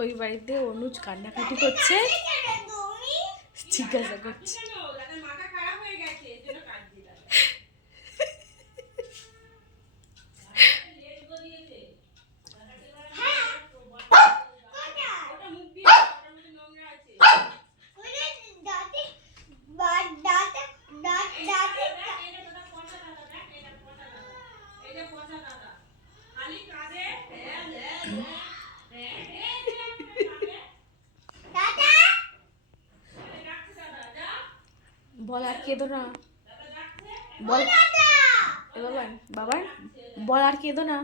ওই বাড়িতে অনুজ কান্নাকাটি করছে, জিজ্ঞাসা করছে বল আর কেঁদো না, বল বাবা, বাবা বল আর কেঁদো না।